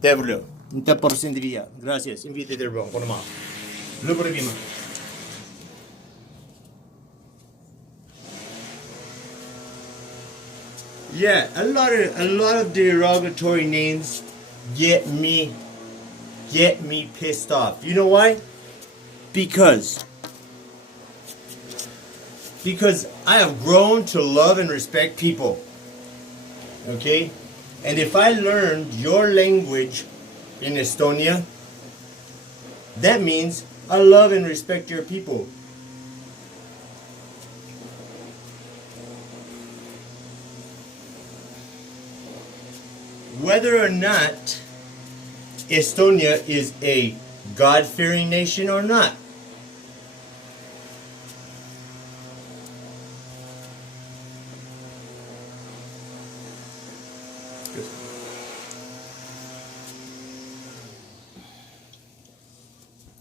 Te hablo. Inte por via. Gracias. Invite der bro. Con ma. Lo por bima. Yeah, a lot of derogatory names get me pissed off. You know why? Because I have grown to love and respect people. Okay? And if I learned your language in Estonia, that means I love and respect your people. Whether or not Estonia is a God-fearing nation or not.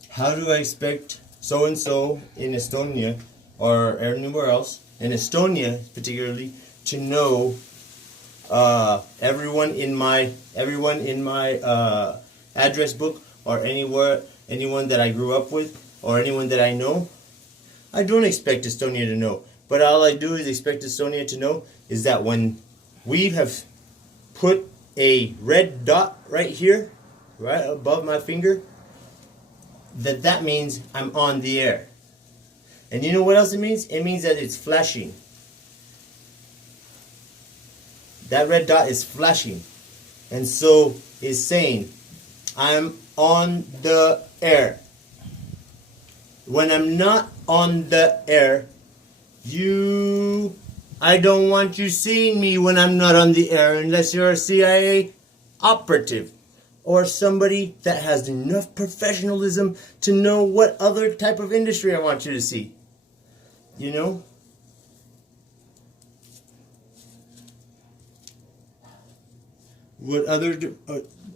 How do I expect so-and-so in Estonia or anywhere else, in Estonia particularly, to know everyone in my address book, or anyone that I grew up with, or anyone that I know? I don't expect Estonia to know. But all I do is expect Estonia to know is that when we have put a red dot right here, right above my finger, that means I'm on the air. And you know what else it means? It means that it's flashing. That red dot is flashing. And so it's saying, I'm on the air. When I'm not on the air, I don't want you seeing me when I'm not on the air unless you're a CIA operative or somebody that has enough professionalism to know what other type of industry I want you to see. You know? What other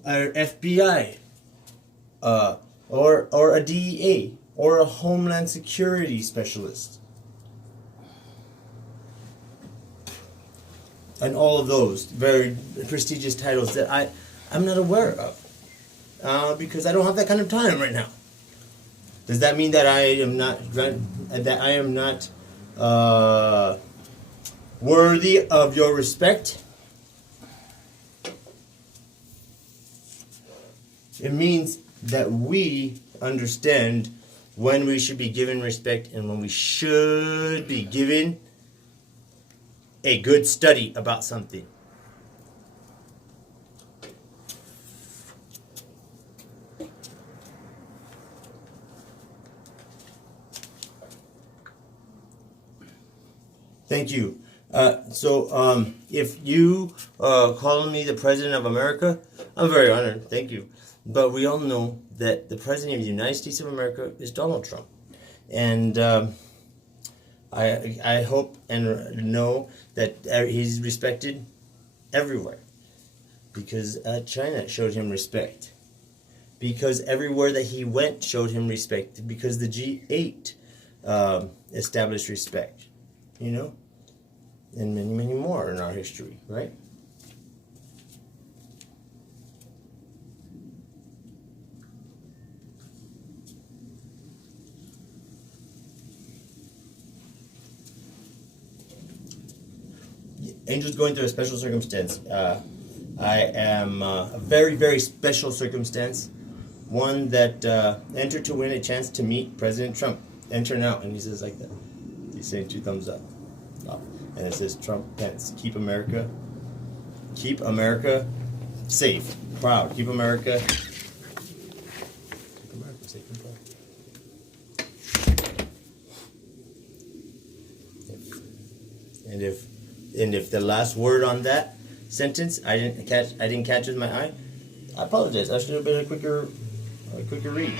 FBI or a DEA or a Homeland Security specialist, and all of those very prestigious titles that I'm not aware of because I don't have that kind of time right now. Does that mean that I am not worthy of your respect? It means that we understand when we should be given respect and when we should be given a good study about something. Thank you. So if you calling me the President of America, I'm very honored. Thank you. But we all know that the President of the United States of America is Donald Trump. And I hope and know that he's respected everywhere. Because China showed him respect. Because everywhere that he went showed him respect. Because the G8 established respect. You know? And many, many more in our history, right? Angel's going through a special circumstance. I am a very, very special circumstance. One that entered to win a chance to meet President Trump. Enter now. And he says like that. He's saying 2 thumbs up. And it says Trump Pence. Keep America safe. Proud. Keep America safe and proud. And if the last word on that sentence I didn't catch with my eye, I apologize. I should have been a quicker read.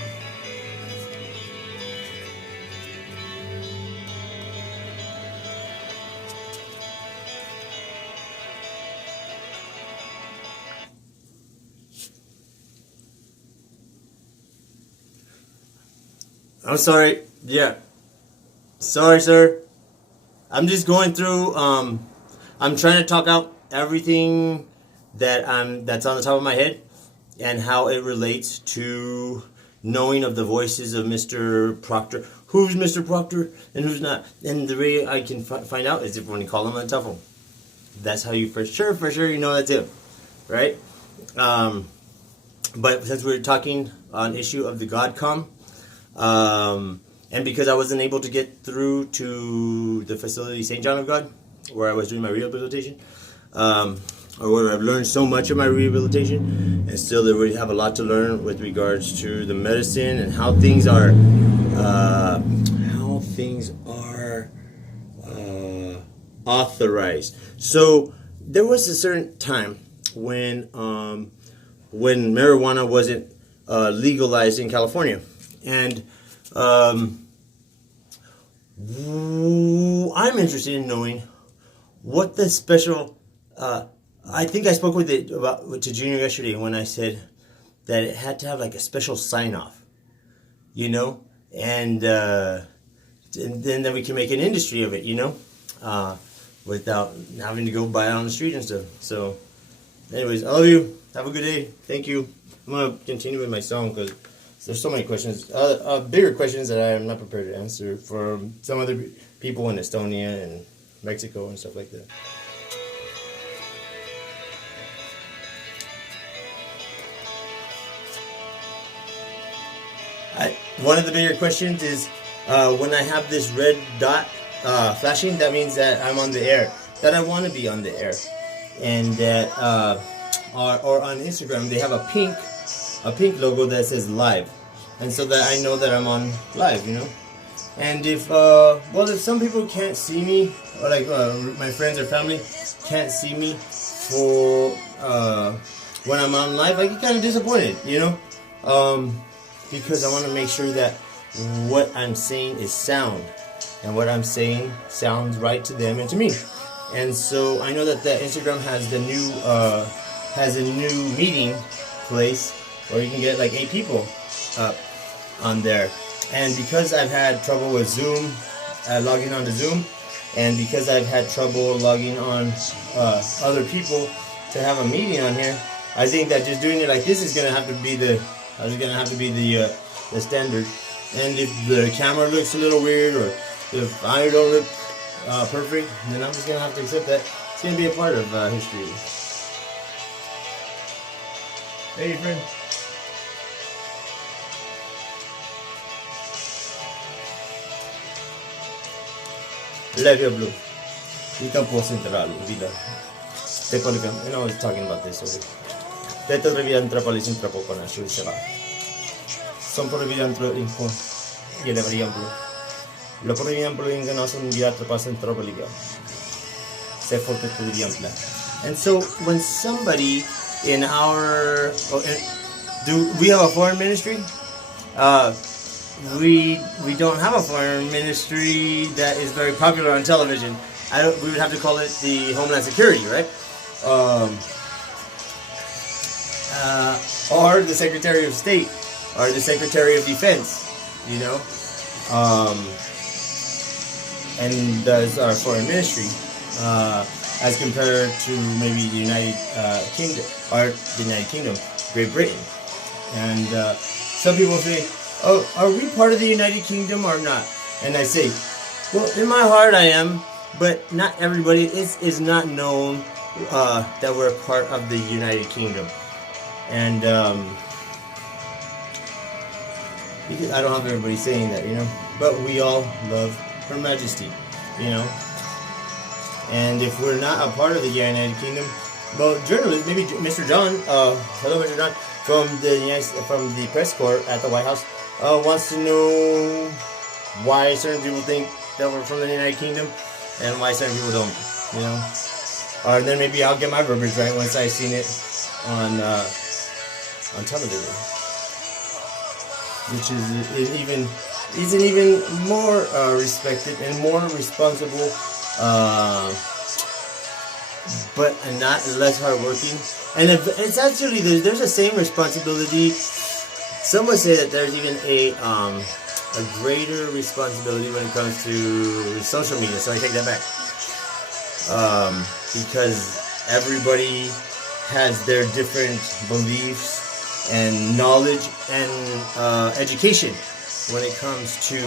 I'm sorry. Yeah. Sorry, sir. I'm just going through. I'm trying to talk out everything that's on the top of my head, and how it relates to knowing of the voices of Mr. Proctor. Who's Mr. Proctor and who's not? And the way I can find out is if when you call him on the telephone. That's how you for sure you know that's him, right? But since we're talking on issue of the GodCom, and because I wasn't able to get through to the facility St. John of God, where I was doing my rehabilitation, or where I've learned so much of my rehabilitation, and still there we have a lot to learn with regards to the medicine and how things are, authorized. So there was a certain time when marijuana wasn't legalized in California, and I'm interested in knowing what the special. I think I spoke to Junior yesterday when I said that it had to have like a special sign off, and then we can make an industry of it, without having to go buy it on the street and stuff. So, anyways, I love you. Have a good day. Thank you. I'm gonna continue with my song because there's so many questions, bigger questions that I am not prepared to answer from some other people in Estonia and Mexico and stuff like that. One of the bigger questions is when I have this red dot flashing, that means that I'm on the air, that I want to be on the air, and that or on Instagram they have a pink logo that says live, and so that I know that I'm on live, And if if some people can't see me, or like my friends or family can't see me for when I'm on live, I get kind of disappointed, because I want to make sure that what I'm saying is sound, and what I'm saying sounds right to them and to me. And so I know that the Instagram has a new meeting place where you can get like 8 people up on there. And because I've had trouble with Zoom, logging on to Zoom, and because I've had trouble logging on other people to have a meeting on here, I think that just doing it like this is gonna have to be the standard. And if the camera looks a little weird, or if I don't look perfect, then I'm just gonna have to accept that it's gonna be a part of history. Hey, friend. Levia Blue. Itampo Central, Vida. Tekolikam, and I was talking about this already. Teto Revian Trapolis in Trapocona, Shusha. Some Provian Info, Yelevrian Blue. Lo Provian Blue in Ganosan Viatrapas and Tropoliga. Seforte Provian. And so when somebody in our. Do we have a foreign ministry? We don't have a foreign ministry that is very popular on television. We would have to call it the Homeland Security, right? Or the Secretary of State, or the Secretary of Defense, and that's our foreign ministry, as compared to maybe the United Kingdom, Great Britain. And some people say, oh, are we part of the United Kingdom or not? And I say, well, in my heart I am, but not everybody is not known that we're part of the United Kingdom. And because I don't have everybody saying that, but we all love Her Majesty, And if we're not a part of the United Kingdom, well, journalists, maybe Mr. John, hello, Mr. John, from the press corps at the White House, wants to know why certain people think that we're from the United Kingdom and why certain people don't, Or then maybe I'll get my verbiage right once I've seen it on television, which is an even more respected and more responsible, but not less hardworking. And it's actually there's the same responsibility. Some would say that there's even a greater responsibility when it comes to social media. So I take that back, because everybody has their different beliefs and knowledge and education when it comes to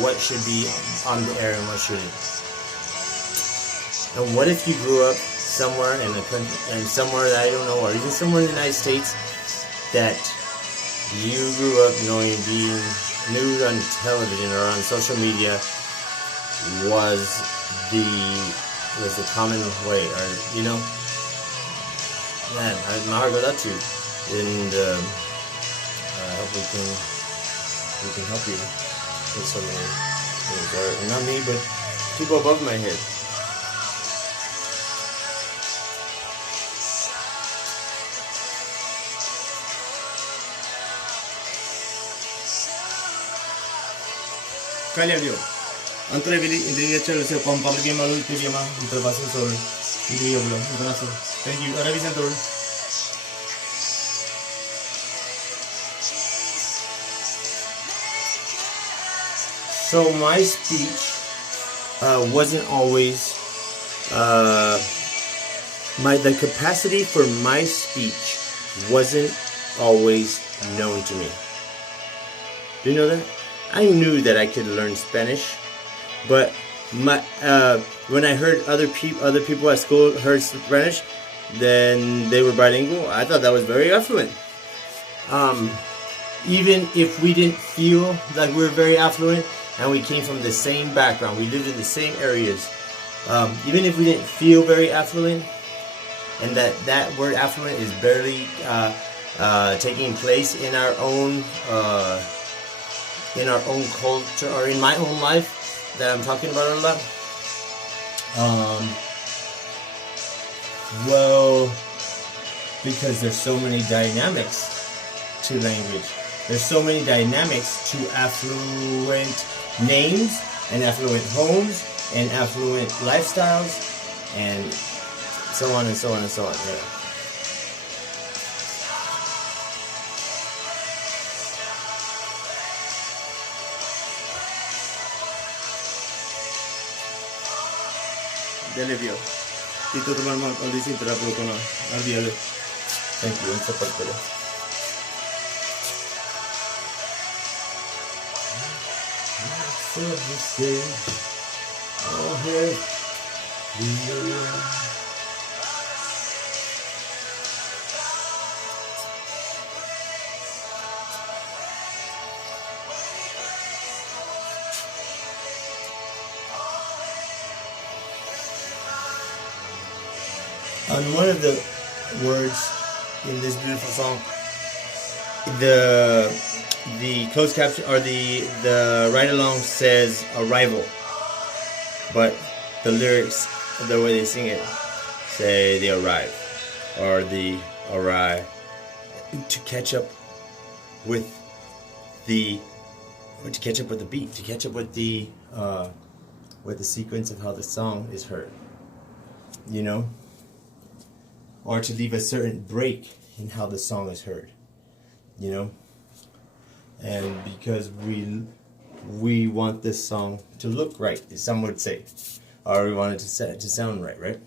what should be on the air and what shouldn't. And what if you grew up somewhere in a country, and somewhere that I don't know, or even somewhere in the United States, that you grew up knowing being news on television or on social media was the common way, or you know, man, my heart goes out to you, and I hope we can help you with so many things, or not me, but people above my head. Kalevio. Antrevili individual se compagnie malul tiviema intervasin sol. Individual. Thank you. Arabi Santor. So my speech wasn't always the capacity for my speech wasn't always known to me. Do you know that? I knew that I could learn Spanish, but when I heard other people at school heard Spanish, then they were bilingual. I thought that was very affluent. Even if we didn't feel like we were very affluent, and we came from the same background, we lived in the same areas. Even if we didn't feel very affluent, and that word affluent is barely taking place in our own culture, or in my own life that I'm talking about a lot. Well, because there's so many dynamics to language. There's so many dynamics to affluent names, and affluent homes, and affluent lifestyles, and so on and so on and so on. Yeah. Delevio. Tito tomar mal al decir te la puedo conocer. Al día. Thank you. Esta parte. On one of the words in this beautiful song, the closed caption, or the ride along says arrival, but the lyrics, the way they sing it, say they arrive, or the arrive, to catch up with the beat, to catch up with the sequence of how the song is heard, you know, or to leave a certain break in how the song is heard, you know. And because we want this song to look right, some would say, or we want it to sound right, right?